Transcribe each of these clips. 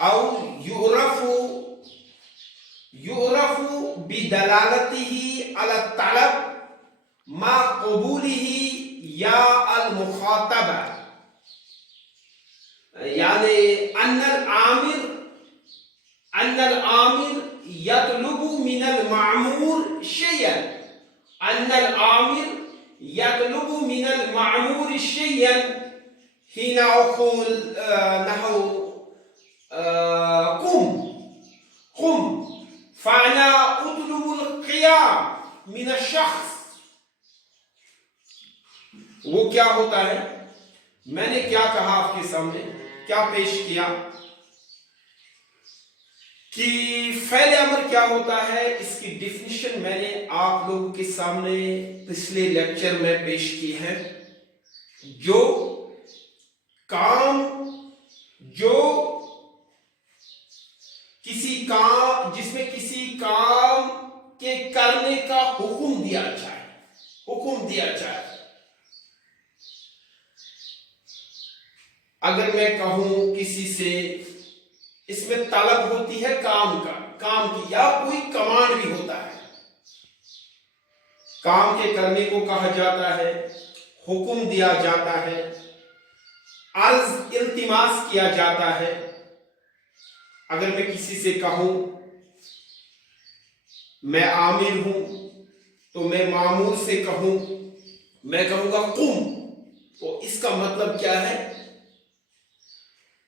او یعرف بدلالته على الطلب مع قبوله یا المخاطبہ، یعنی ان العامر يطلب من المعمور شيئا، ان العامر يطلب من المعمور شيئا حين اقول نحو قم فانا اطلب القيام من الشخص. وہ کیا ہوتا ہے؟ میں نے کیا کہا آپ کے سامنے، کیا پیش کیا کہ فعل امر کیا ہوتا ہے، اس کی ڈیفینیشن میں نے آپ لوگوں کے سامنے پچھلے لیکچر میں پیش کی ہے. جو جس میں کسی کام کے کرنے کا حکم دیا جائے. اگر میں کہوں کسی سے، اس میں طلب ہوتی ہے کام کی، یا کوئی کمانڈ بھی ہوتا ہے. کام کے کرنے کو کہا جاتا ہے، حکم دیا جاتا ہے، عرض التماس کیا جاتا ہے. اگر میں کسی سے کہوں میں عامر ہوں، تو میں مامور سے میں کہوں گا قم، تو اس کا مطلب کیا ہے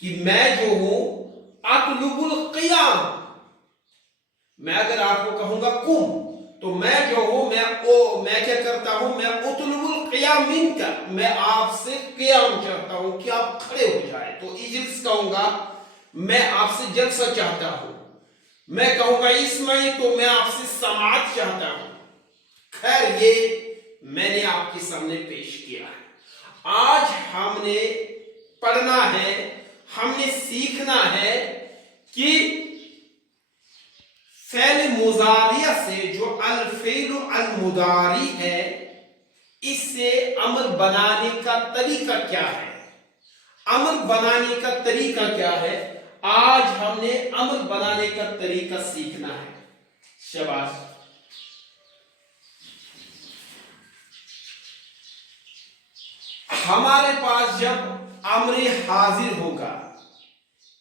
کہ میں جو ہوں اطلب القیام. میں اگر آپ کو کہوں گا قم، تو میں جو ہوں میں کیا کرتا ہوں، میں اطلب القیام منک، میں آپ سے قیام چاہتا ہوں کہ آپ کھڑے ہو جائیں. تو اجلس کہوں گا، میں آپ سے جلسہ چاہتا ہوں. میں کہوں گا اسمعی، تو میں آپ سے سماعت چاہتا ہوں. خیر، یہ میں نے آپ کے سامنے پیش کیا ہے. آج ہم نے پڑھنا ہے، ہم نے سیکھنا ہے کہ فعل مضارع سے جو الفعل المضارع ہے، اس سے امر بنانے کا طریقہ کیا ہے. آج ہم نے امر بنانے کا طریقہ سیکھنا ہے. شاباش. ہمارے پاس جب امر حاضر ہوگا،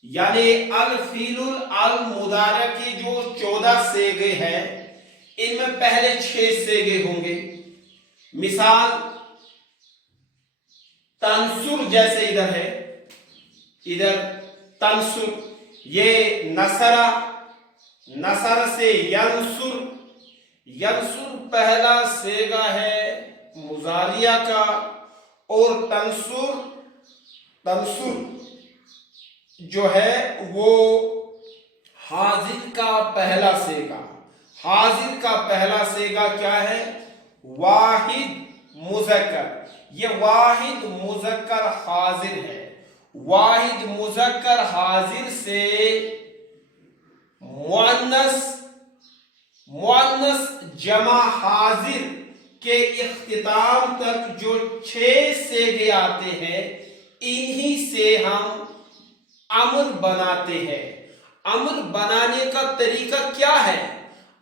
یعنی الفعل المضارع کے جو 14 صیغے ہیں، ان میں پہلے 6 صیغے ہوں گے. مثال تنصر، جیسے ادھر ہے، ادھر تنصر، یہ نصر سے ینصر پہلا صیغہ ہے مضارعہ کا، اور تنصر جو ہے وہ حاضر کا پہلا صیغہ. حاضر کا پہلا صیغہ کیا ہے؟ واحد مذکر. یہ واحد مذکر حاضر ہے. واحد مذکر حاضر سے مؤنث جمع حاضر کے اختتام تک جو 6 صیغے آتے ہیں، انہی سے ہم امر بناتے ہیں. امر بنانے کا طریقہ کیا ہے؟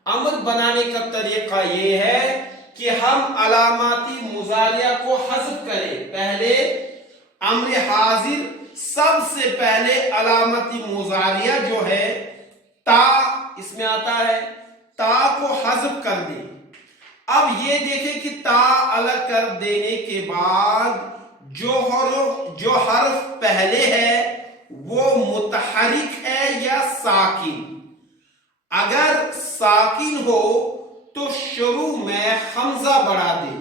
امر بنانے کا طریقہ یہ ہے کہ ہم علاماتی مضارعہ کو حذف کریں. پہلے امر حاضر، سب سے پہلے علامتی مضارعہ جو ہے تا، اس میں آتا ہے، تا کو حذف کر دیں. اب یہ دیکھیں کہ تا الگ کر دینے کے بعد جو حرف پہلے ہے وہ متحرک ہے یا ساکن. اگر ساکن ہو تو شروع میں حمزہ بڑھا دیں،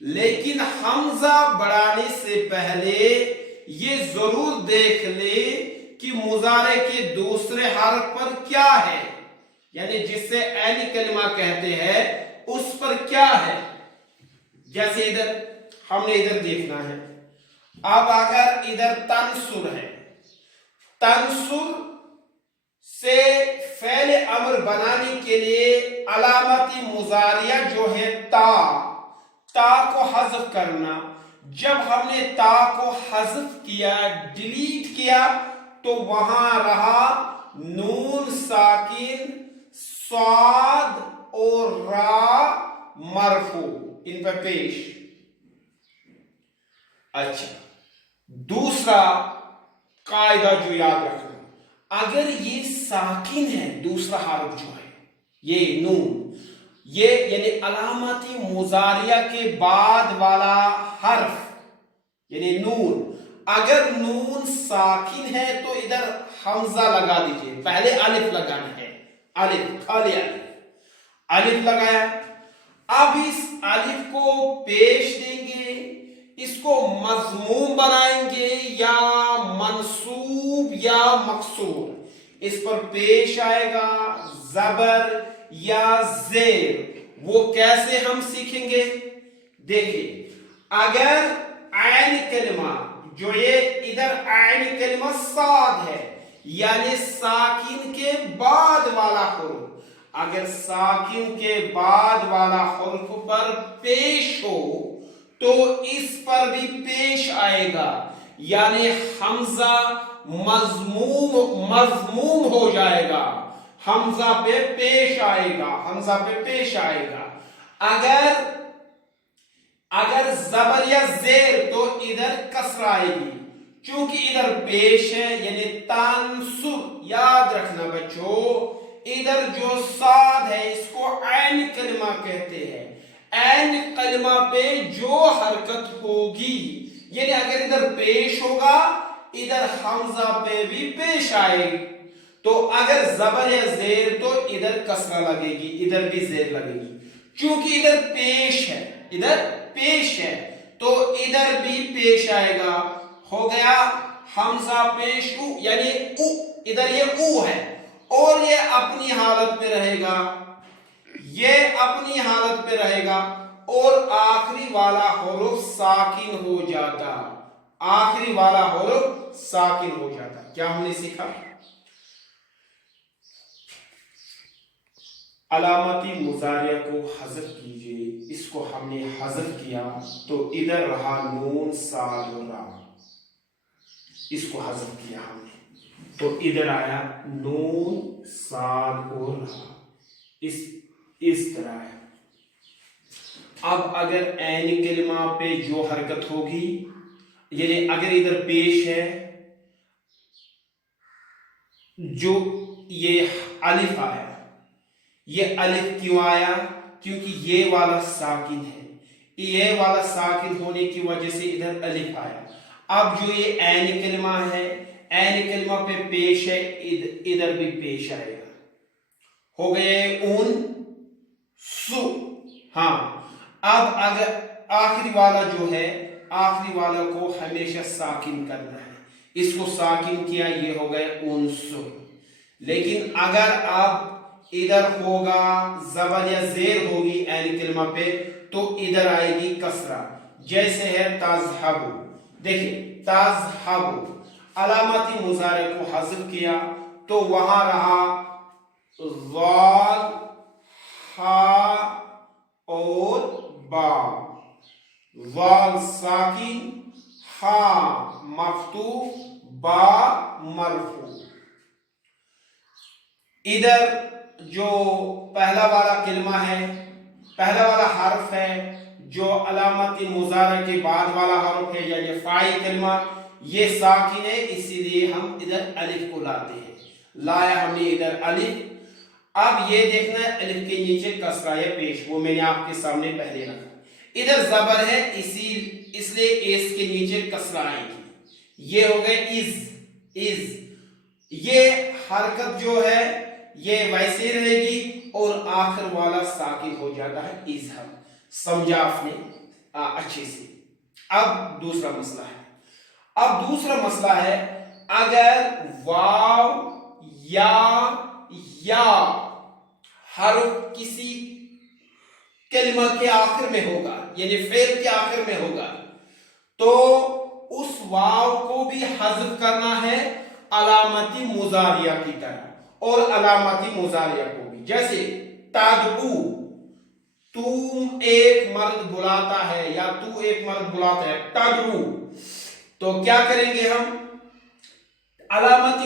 لیکن حمزہ بڑھانے سے پہلے یہ ضرور دیکھ لے کہ مضارع کے دوسرے حرف پر کیا ہے، یعنی جس سے عین کلمہ کہتے ہیں اس پر کیا ہے. جیسے ادھر ہم نے ادھر دیکھنا ہے. اب اگر ادھر تنصر ہے، تنصر سے فعل امر بنانے کے لیے علامتی مضارعہ جو ہے تا کو حذف کرنا. جب ہم نے تا کو حذف کیا، ڈیلیٹ کیا، تو وہاں رہا نون ساکن، صاد اور را مرفوع، ان پہ پیش۔ اچھا، دوسرا قاعدہ جو یاد رکھنا، اگر یہ ساکن ہے دوسرا حرف جو ہے یہ نون، یہ یعنی علامتی مضارعہ کے بعد والا حرف یعنی نون، اگر نون ساکن ہے تو ادھر حمزہ لگا دیجئے، پہلے الف لگانا ہے، الف، خالی الف لگایا، اب اس الف کو پیش دیں گے، اس کو مضموم بنائیں گے یا منصوب یا مکسور، اس پر پیش آئے گا زبر یا زیر، وہ کیسے ہم سیکھیں گے؟ دیکھیں، اگر عین کلمہ جو یہ ادھر عین کلمہ صاد ہے یعنی ساکن کے بعد والا حرف، اگر ساکن کے بعد والا حرف پر پیش ہو تو اس پر بھی پیش آئے گا، یعنی حمزہ مضموم ہو جائے گا، حمزہ پہ پیش آئے گا، حمزہ پہ پیش آئے گا۔ اگر زبر یا زیر تو ادھر کسر آئے گی، چونکہ ادھر پیش ہے یعنی تنصب، یاد رکھنا بچوں، ادھر جو صاد ہے اس کو عین کلمہ کہتے ہیں، عین کلمہ پہ جو حرکت ہوگی یعنی اگر ادھر پیش ہوگا ادھر حمزہ پہ بھی پیش آئے گی، تو اگر زبر یا زیر تو ادھر کسرہ لگے گی، ادھر بھی زیر لگے گی، چونکہ ادھر پیش ہے، ادھر پیش ہے تو ادھر بھی پیش آئے گا، ہو گیا حمزہ پیش او یعنی او، ادھر یہ او ہے اور یہ اپنی حالت پہ رہے گا، یہ اپنی حالت پہ رہے گا اور آخری والا حرف ساکن ہو جاتا، آخری والا حرف ساکن ہو جاتا۔ کیا ہم نے سیکھا؟ علامتی مضارعہ کو حذف کیجئے، اس کو ہم نے حذف کیا تو ادھر رہا نون صاد و را، اس کو حذف کیا ہم نے تو ادھر آیا نون صاد و را، اس طرح ہے۔ اب اگر عین کلمہ پہ جو حرکت ہوگی یعنی اگر ادھر پیش ہے، جو یہ الف آیا، یہ الف کیوں آیا؟ کیونکہ یہ والا ساکن ہے، یہ والا ساکن ہونے کی وجہ سے ادھر الف آیا۔ اب جو یہ عین کلمہ ہے، عین کلمہ پہ پیش ہے، ادھر بھی پیش آئے گا، ہو گئے اون سو۔ ہاں، اب اگر آخری والا جو ہے، آخری والا کو ہمیشہ ساکن کرنا ہے، اس کو ساکن کیا، یہ ہو گئے اون سو۔ لیکن اگر آپ ادھر ہوگا زبر یا زیر ہوگی عین کلمہ پہ تو ادھر آئے گی کسرہ، جیسے ہے تذہب، دیکھیں تذہب، علامتی مضارع کو حذف کیا تو وہاں رہا ضاد، ہا اور با، ضاد ساکن، ہا مفتوح، با مرفوع۔ ادھر جو پہلا والا کلمہ ہے، پہلا والا حرف ہے جو علامتی مضارع کے بعد والا حرف ہے یعنی فاعل کلمہ، یہ ساکن ہے، اسی لیے ہم ادھر الف کو لاتے ہیں، لایا ہم نے ادھر الف۔ اب یہ دیکھنا ہے الف کے نیچے کسرہ یا پیش، وہ میں نے آپ کے سامنے پہلے رکھا، ادھر زبر ہے اس لیے اس کے نیچے کسرہ آئے گی، یہ ہو گئے از، یہ حرکت جو ہے یہ ویسے رہے گی اور آخر والا ساکن ہو جاتا ہے اظہار۔ سمجھا آپ نے اچھے سے؟ اب دوسرا مسئلہ ہے اگر واو یا حرف کسی کلمہ کے آخر میں ہوگا یعنی فعل کے آخر میں ہوگا تو اس واو کو بھی حذف کرنا ہے علامتی مضارعہ کی طرح، اور علامتی مضارعہ کو بھی، جیسے تدعو، تم ایک مرد بلاتا ہے یا تو ایک مرد بلاتا ہے، تدعو، تو کیا کریں گے ہم؟ علامتی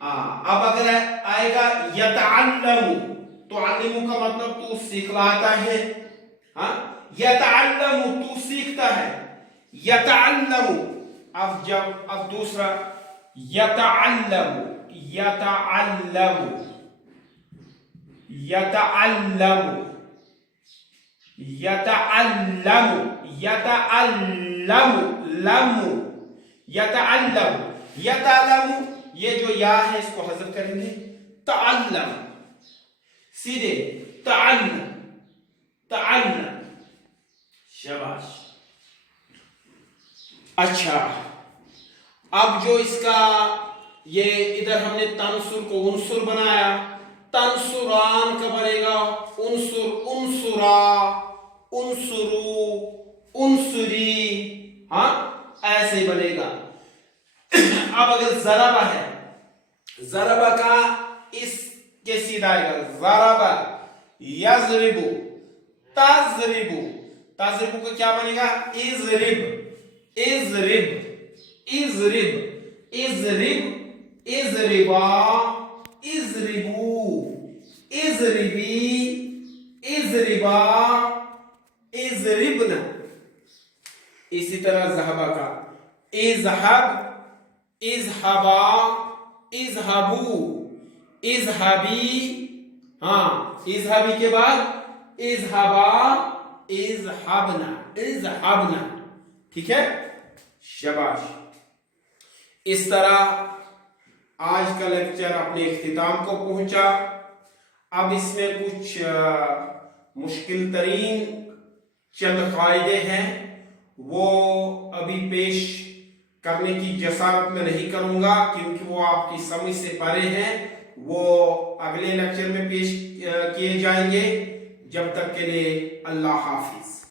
اب اگر آئے گا یتعلم، تو علم کا مطلب تو سکھلاتا ہے، یتعلم تو سیکھتا ہے، یتعلم. اب دوسرا یتعلم، یتعلم، یتعلم، یتعلم، یتعلم، لم، یتعلم، یتعلم. یہ جو یا ہے اس کو حذف کریں گے، تعلم، سیدھے تعلم، تعلم. شاباش. اچھا، اب جو اس کا یہ ادھر ہم نے تنصر کو عنصر بنایا، تنصران کا بنے گا عنصر، عنصرا، عنصرو، عنصری، ایسے بنے گا. اب اگر ضربہ ہے، ضربہ کا اس کے سیدھا آئے گا ضربہ، یضرب، تضرب، تضرب کا کیا بنے گا اضرب، اضرب، اضرب، اضرب، اضربا، اضربو، اضربی، اضربا، اضربنا. اسی طرح ذہبہ کا اذهب، اذهبا، اذهبو، اذهبی، اذهبی کے بعد اذهبا، اذهبنا، اذهبنا. ٹھیک ہے، شاباش. اس طرح آج کا لیکچر اپنے اختتام کو پہنچا. اب اس میں کچھ مشکل ترین چند قاعدے ہیں، وہ ابھی پیش کرنے کی جسارت میں نہیں کروں گا کیونکہ وہ آپ کی سمجھ سے پرے ہیں. وہ اگلے لیکچر میں پیش کیے جائیں گے. جب تک کے لیے اللہ حافظ.